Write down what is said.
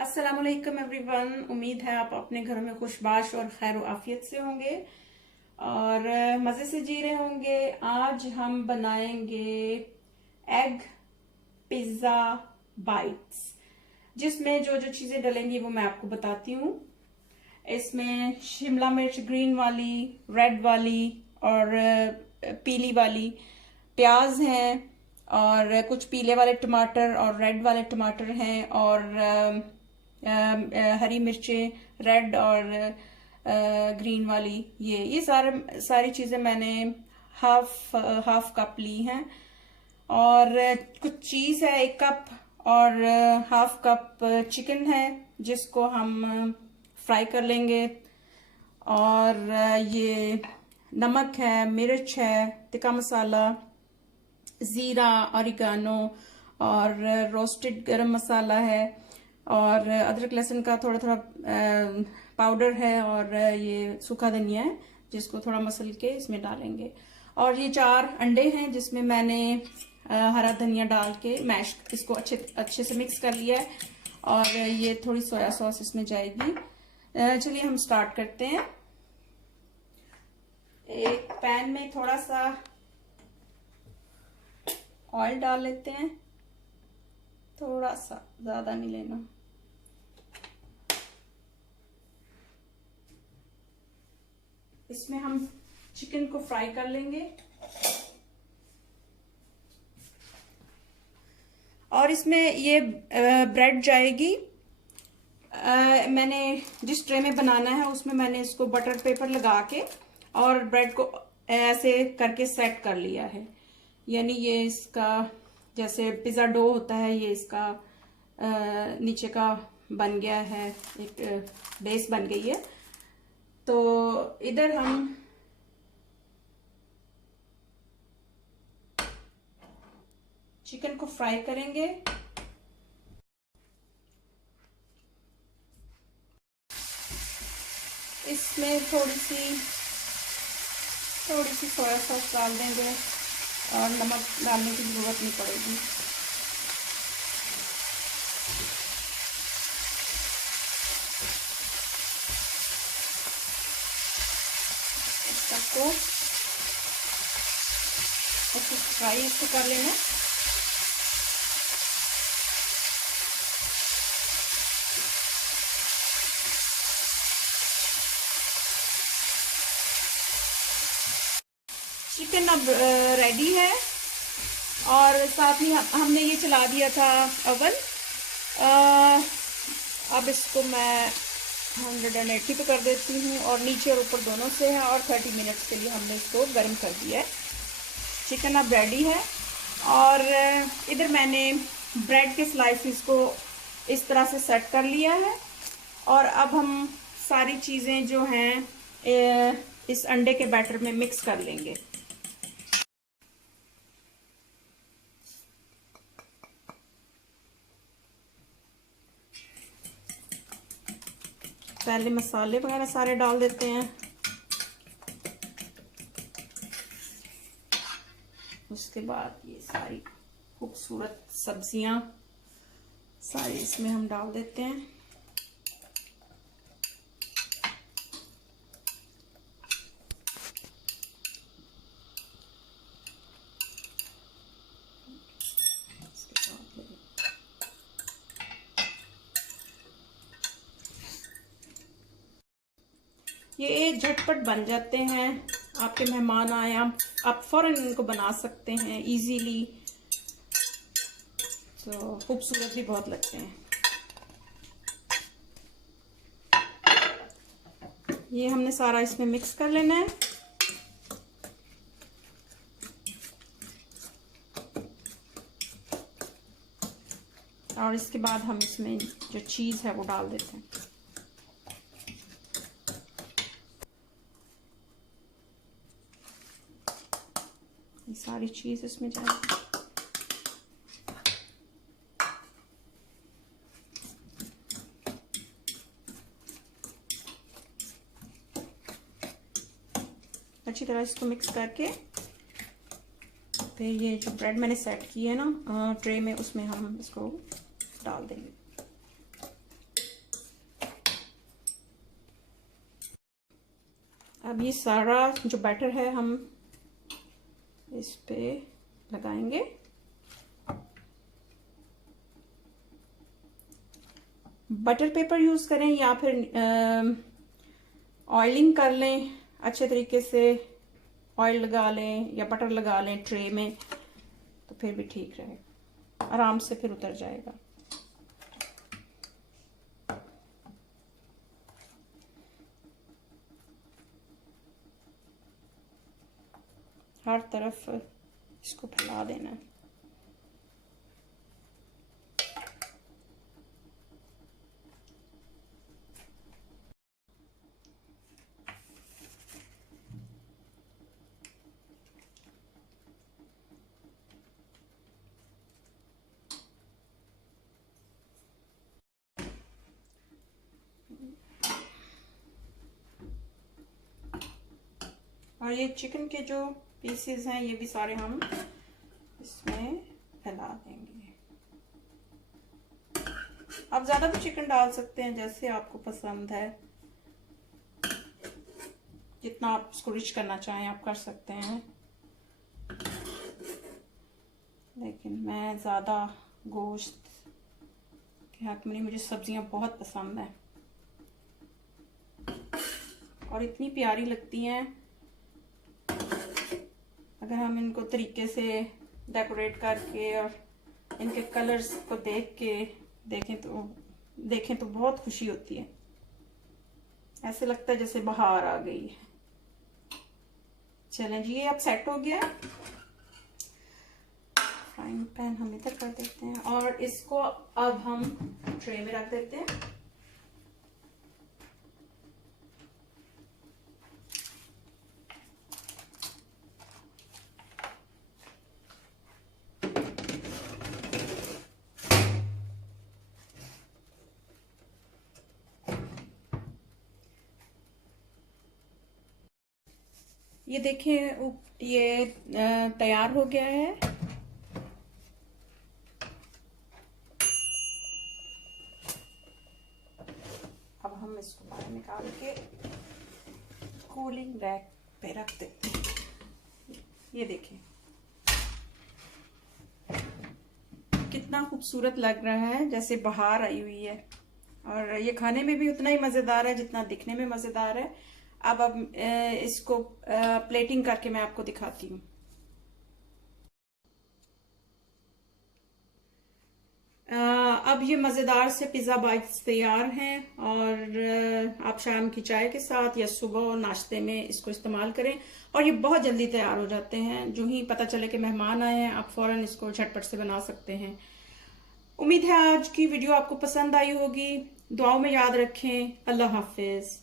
अस्सलामुअलैकुम एवरीवन। उम्मीद है आप अपने घरों में खुशबाश और खैर आफियत से होंगे और मज़े से जी रहे होंगे। आज हम बनाएंगे एग पिज़्ज़ा बाइट्स, जिसमें जो जो चीज़ें डलेंगी वो मैं आपको बताती हूँ। इसमें शिमला मिर्च ग्रीन वाली, रेड वाली और पीली वाली प्याज हैं, और कुछ पीले वाले टमाटर और रेड वाले टमाटर हैं, और हरी मिर्चें रेड और ग्रीन वाली। ये सारी चीज़ें मैंने हाफ हाफ कप ली हैं। और कुछ चीज़ है 1 कप, और हाफ कप चिकन है जिसको हम फ्राई कर लेंगे। और ये नमक है, मिर्च है, तिक्का मसाला, ज़ीरा, ऑरिगानो और रोस्टेड गरम मसाला है, और अदरक लहसुन का थोड़ा थोड़ा पाउडर है, और ये सूखा धनिया है जिसको थोड़ा मसल के इसमें डालेंगे। और ये 4 अंडे हैं जिसमें मैंने हरा धनिया डाल के मैश इसको अच्छे से मिक्स कर लिया है, और ये थोड़ी सोया सॉस इसमें जाएगी। चलिए हम स्टार्ट करते हैं। एक पैन में थोड़ा सा ऑयल डाल लेते हैं, थोड़ा सा, ज्यादा नहीं लेना। इसमें हम चिकन को फ्राई कर लेंगे, और इसमें ये ब्रेड जाएगी। मैंने जिस ट्रे में बनाना है उसमें मैंने इसको बटर पेपर लगा के और ब्रेड को ऐसे करके सेट कर लिया है। यानी ये इसका जैसे पिज़्ज़ा डो होता है, ये इसका नीचे का बन गया है, एक बेस बन गई है। तो इधर हम चिकन को फ्राई करेंगे। इसमें थोड़ी सी सोया सॉस डाल देंगे, और नमक डालने की जरूरत नहीं पड़ेगी। सबको अच्छे से फ्राई इसको कर लेना। चिकन अब रेडी है, और साथ ही हमने ये चला दिया था ओवन। अब इसको मैं 180 पे कर देती हूँ, और नीचे और ऊपर दोनों से है, और 30 मिनट्स के लिए हमने इसको गर्म कर दिया है। चिकन अब रेडी है, और इधर मैंने ब्रेड के स्लाइसिस को इस तरह से सेट कर लिया है। और अब हम सारी चीज़ें जो हैं इस अंडे के बैटर में मिक्स कर लेंगे। पहले मसाले वगैरह सारे डाल देते हैं, उसके बाद ये सारी खूबसूरत सब्जियां सारी इसमें हम डाल देते हैं। ये झटपट बन जाते हैं। आपके मेहमान आए, आप फौरन इनको बना सकते हैं इजीली, तो खूबसूरत भी बहुत लगते हैं। ये हमने सारा इसमें मिक्स कर लेना है। और इसके बाद हम इसमें जो चीज़ है वो डाल देते हैं। ये सारी चीज़ इसमें जाएगी। अच्छी तरह इसको मिक्स करके फिर ये जो ब्रेड मैंने सेट की है ना ट्रे में, उसमें हम इसको डाल देंगे। अब ये सारा जो बैटर है हम इस पे लगाएंगे। बटर पेपर यूज करें या फिर ऑयलिंग कर लें, अच्छे तरीके से ऑयल लगा लें या बटर लगा लें ट्रे में, तो फिर भी ठीक रहेगा, आराम से फिर उतर जाएगा। हर तरफ इसको फैला देना। और ये चिकन के जो पीसेस हैं ये भी सारे हम इसमें फैला देंगे। आप ज्यादा भी चिकन डाल सकते हैं जैसे आपको पसंद है, जितना आप इसको रिच करना चाहें आप कर सकते हैं, लेकिन मैं ज्यादा गोश्त के हक में नहीं, मुझे सब्जियां बहुत पसंद है और इतनी प्यारी लगती हैं। अगर हम इनको तरीके से डेकोरेट करके और इनके कलर्स को देखें तो बहुत खुशी होती है, ऐसे लगता है जैसे बाहर आ गई है। चलें जी, ये अब सेट हो गया। फ्राइंग पैन हम इधर कर देते हैं और इसको अब हम ट्रे में रख देते हैं। ये देखिए ये तैयार हो गया है। अब हम इसको बाहर निकाल के कूलिंग रैक पे रख देते हैं। ये देखिए कितना खूबसूरत लग रहा है, जैसे बाहर आई हुई है, और ये खाने में भी उतना ही मजेदार है जितना दिखने में मजेदार है। अब इसको प्लेटिंग करके मैं आपको दिखाती हूँ। अब ये मजेदार से पिज्जा बाइट्स तैयार हैं और आप शाम की चाय के साथ या सुबह नाश्ते में इसको इस्तेमाल करें और ये बहुत जल्दी तैयार हो जाते हैं। जो ही पता चले कि मेहमान आए हैं आप फौरन इसको झटपट से बना सकते हैं। उम्मीद है आज की वीडियो आपको पसंद आई होगी। दुआओं में याद रखें। अल्लाह हाफिज।